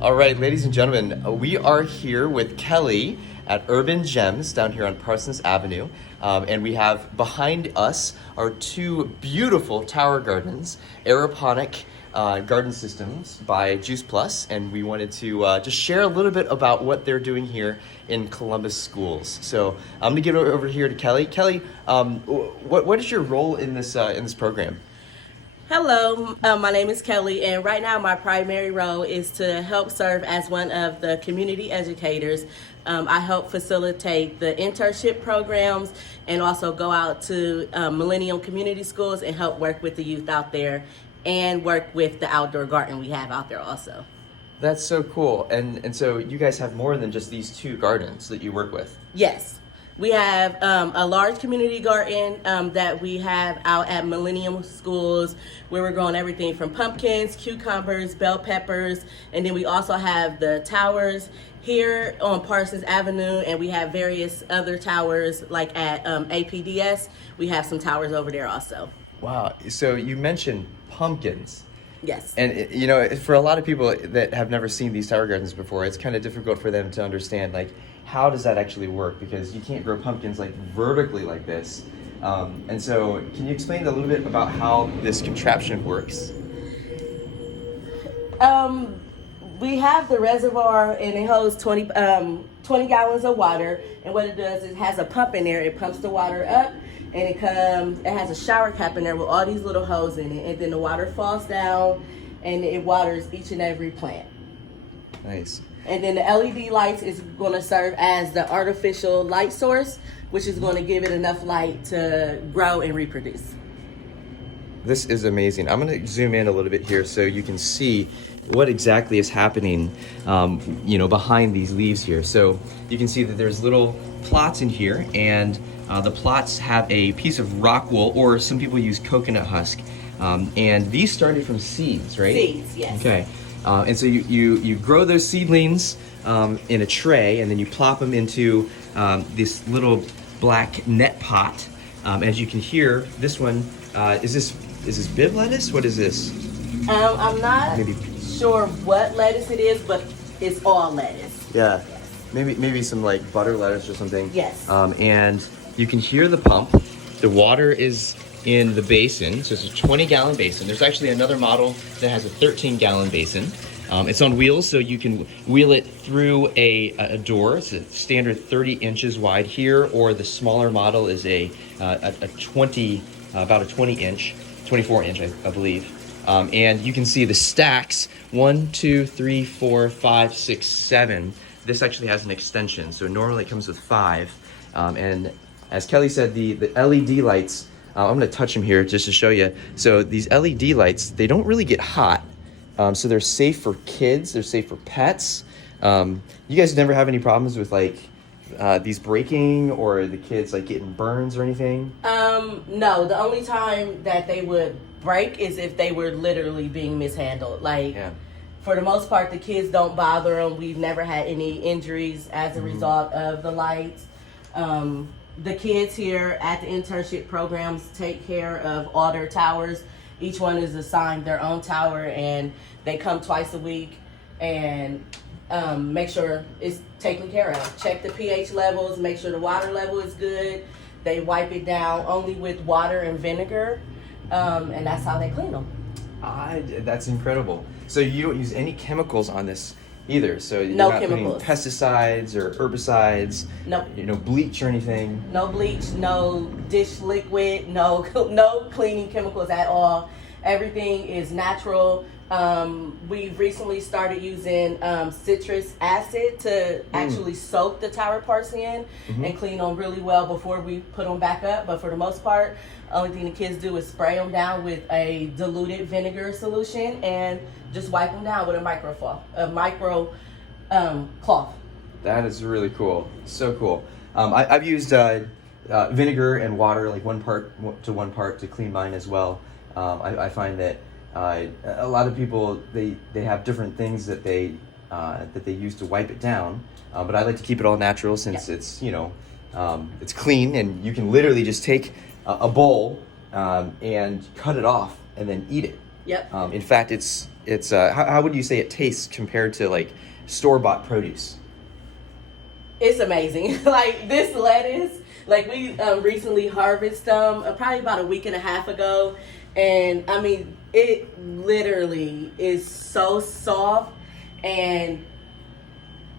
All right, ladies and gentlemen, we are here with Kelly at Urban G.E.M.S down here on Parsons Avenue. And we have behind us our two beautiful tower gardens, aeroponic garden systems by Juice Plus. And we wanted to just share a little bit about what they're doing here in Columbus schools. So I'm gonna give it over here to Kelly. Kelly, what is your role in this program? Hello, my name is Kelly, and right now my primary role is to help serve as one of the community educators. I help facilitate the internship programs and also go out to Millennium Community Schools and help work with the youth out there and work with the outdoor garden we have out there also. That's so cool. And so you guys have more than just these two gardens that you work with. Yes. We have a large community garden that we have out at Millennium Schools where we're growing everything from pumpkins, cucumbers, bell peppers, and then we also have the towers here on Parsons Avenue, and we have various other towers like at APDS. We have some towers over there also. Wow. So you mentioned pumpkins. Yes. And you know, for a lot of people that have never seen these tower gardens before, it's kind of difficult for them to understand, like, how does that actually work? Because you can't grow pumpkins like vertically like this. And so can you explain a little bit about how this contraption works? We have the reservoir and it holds 20 gallons of water, and what it does is it has a pump in there. It pumps the water up, and it has a shower cap in there with all these little holes in it, and then the water falls down and it waters each and every plant. Nice. And then the LED lights is going to serve as the artificial light source, which is going to give it enough light to grow and reproduce. This is amazing. I'm going to zoom in a little bit here so you can see what exactly is happening, behind these leaves here. So you can see that there's little plots in here, and the plots have a piece of rock wool, or some people use coconut husk. And these started from seeds, right? Seeds, yes. Okay. And so you grow those seedlings in a tray, and then you plop them into this little black net pot. As you can hear, this one, is this bib lettuce? What is this? I'm not sure what lettuce it is, but it's all lettuce. Yeah. Yes. Maybe some like butter lettuce or something. Yes. And you can hear the pump. The water is in the basin, so it's a 20-gallon basin. There's actually another model that has a 13-gallon basin. It's on wheels, so you can wheel it through a door. It's a standard 30 inches wide here, or the smaller model is about a 20-inch, 24-inch, I believe. And you can see the stacks, 1, 2, 3, 4, 5, 6, 7. This actually has an extension, so normally it comes with 5. And as Kelly said, the LED lights, I'm going to touch them here just to show you. So these LED lights, they don't really get hot. So they're safe for kids. They're safe for pets. You guys never have any problems with like these breaking or the kids like getting burns or anything? No, the only time that they would break is if they were literally being mishandled. Like, yeah. For the most part, the kids don't bother them. We've never had any injuries as a result of the lights. The kids here at the internship programs take care of all their towers. Each one is assigned their own tower, and they come twice a week and make sure it's taken care of. Check the pH levels, make sure the water level is good. They wipe it down only with water and vinegar, and that's how they clean them. That's incredible. So you don't use any chemicals on this either? So you're no not chemicals. Putting pesticides or herbicides? Nope. No bleach or anything? No bleach, no dish liquid, no cleaning chemicals at all. Everything is natural. We've recently started using citrus acid to actually soak the tower parts in and clean them really well before we put them back up. But for the most part, only thing the kids do is spray them down with a diluted vinegar solution and just wipe them down with a micro cloth. That is really cool. So cool. I've used vinegar and water, like 1 part to 1 part, to clean mine as well. I find that a lot of people they have different things that they use to wipe it down, but I like to keep it all natural since it's it's clean, and you can literally just take a bowl and cut it off and then eat it. Yep. In fact, it's it's how would you say it tastes compared to like store-bought produce? It's amazing. Like this lettuce, like we recently harvested them probably about a week and a half ago, and I mean it literally is so soft, and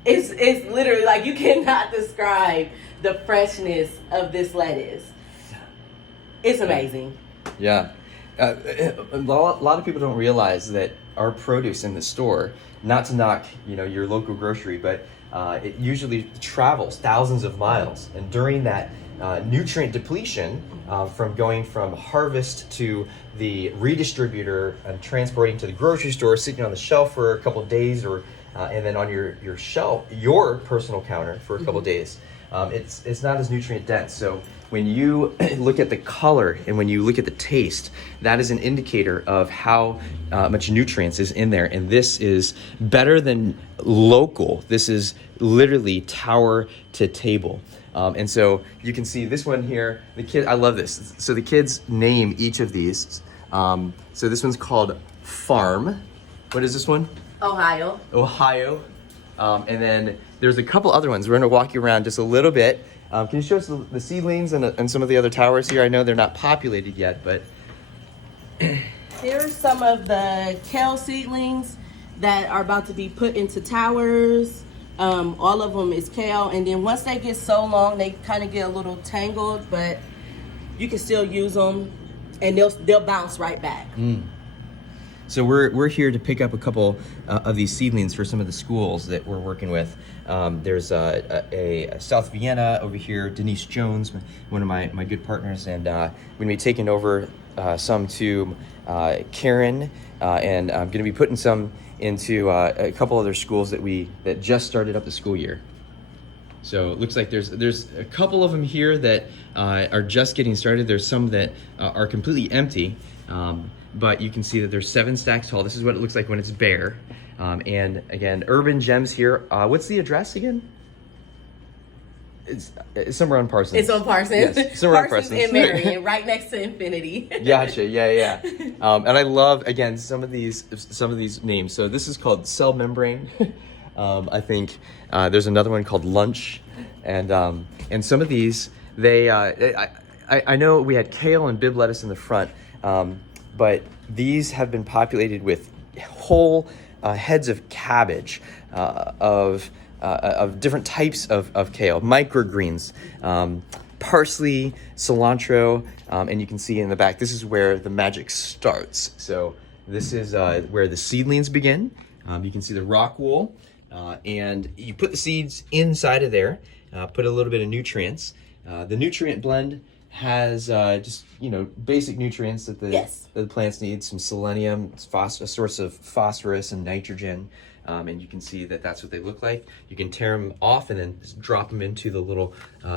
it's literally like you cannot describe the freshness of this lettuce. It's amazing. Yeah. A lot of people don't realize that our produce in the store, not to knock, your local grocery, but it usually travels thousands of miles. And during that nutrient depletion, from going from harvest to the redistributor and transporting to the grocery store, sitting on the shelf for a couple of days, or and then on your shelf, your personal counter for a couple of days, it's not as nutrient dense. So when you look at the color and when you look at the taste, that is an indicator of how much nutrients is in there. And this is better than local. This is literally tower to table. And so you can see this one here, I love this. So the kids name each of these. So this one's called Farm. What is this one? Ohio. And then there's a couple other ones. We're gonna walk you around just a little bit. Can you show us the seedlings and some of the other towers here? I know they're not populated yet, but here's some of the kale seedlings that are about to be put into towers. All of them is kale, and then once they get so long, they kind of get a little tangled, but you can still use them, and they'll bounce right back. So we're here to pick up a couple of these seedlings for some of the schools that we're working with. There's a South Vienna over here, Denise Jones, one of my good partners, and we're gonna be taking over some to Karen, and I'm gonna be putting some into a couple other schools that just started up the school year. So it looks like there's a couple of them here that are just getting started. There's some that are completely empty. But you can see that there's 7 stacks tall. This is what it looks like when it's bare. And again, Urban G.E.M.S here. What's the address again? It's somewhere on Parsons. It's on Parsons. Yes, somewhere on Parsons. And Marion, right next to Infinity. Gotcha. Yeah. And I love again some of these names. So this is called Cell Membrane. I think there's another one called Lunch, and some of these I know we had kale and bib lettuce in the front. But these have been populated with whole heads of cabbage, of different types of kale, microgreens, parsley, cilantro, and you can see in the back, this is where the magic starts. So this is where the seedlings begin. You can see the rock wool, and you put the seeds inside of there, put a little bit of nutrients. The nutrient blend has just basic nutrients that the plants need, some selenium, a source of phosphorus and nitrogen, and you can see that that's what they look like. You can tear them off and then just drop them into the little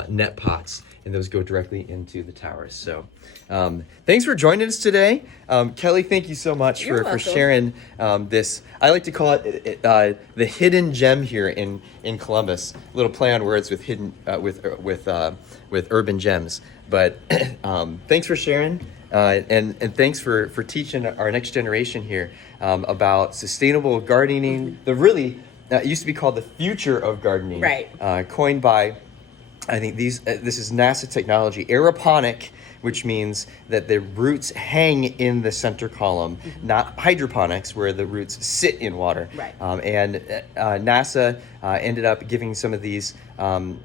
net pots, and those go directly into the towers. So thanks for joining us today. Kelly, thank you so much for sharing this. I like to call it the hidden gem here in Columbus. A little play on words with hidden with Urban G.E.M.S. But thanks for sharing, and thanks for teaching our next generation here about sustainable gardening. It used to be called the future of gardening, right? Coined by, I think this is NASA technology, aeroponic, which means that the roots hang in the center column, not hydroponics, where the roots sit in water. Right. And NASA ended up giving some of these, the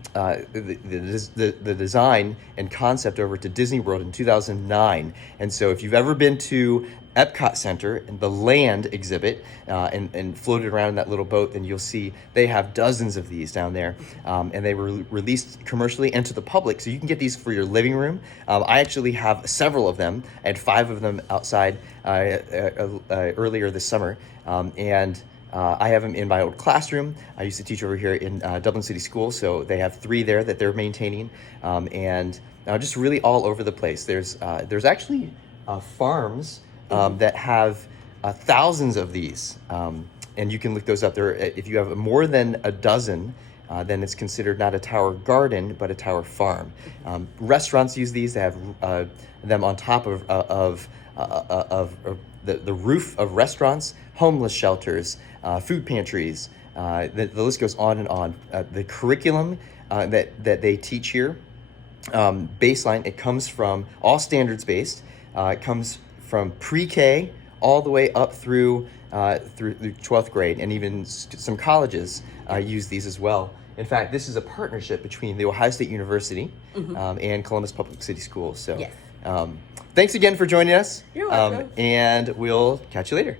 design and concept over to Disney World in 2009. And so if you've ever been to Epcot Center and the land exhibit and floated around in that little boat, then you'll see they have dozens of these down there, and they were released commercially and to the public, so you can get these for your living room. I actually have several of them. I had 5 of them outside earlier this summer, and I have them in my old classroom. I used to teach over here in Dublin City School, so they have 3 there that they're maintaining, and just really all over the place. There's actually farms that have thousands of these, and you can look those up there. If you have more than a dozen, then it's considered not a tower garden, but a tower farm. Restaurants use these. They have them on top of the roof of restaurants, homeless shelters, food pantries. The list goes on and on. The curriculum that they teach here, baseline, it comes from all standards based. It comes from pre-K all the way up through 12th grade, and even some colleges use these as well. In fact, this is a partnership between the Ohio State University and Columbus Public City Schools. So, yes. Thanks again for joining us. You're welcome. And we'll catch you later.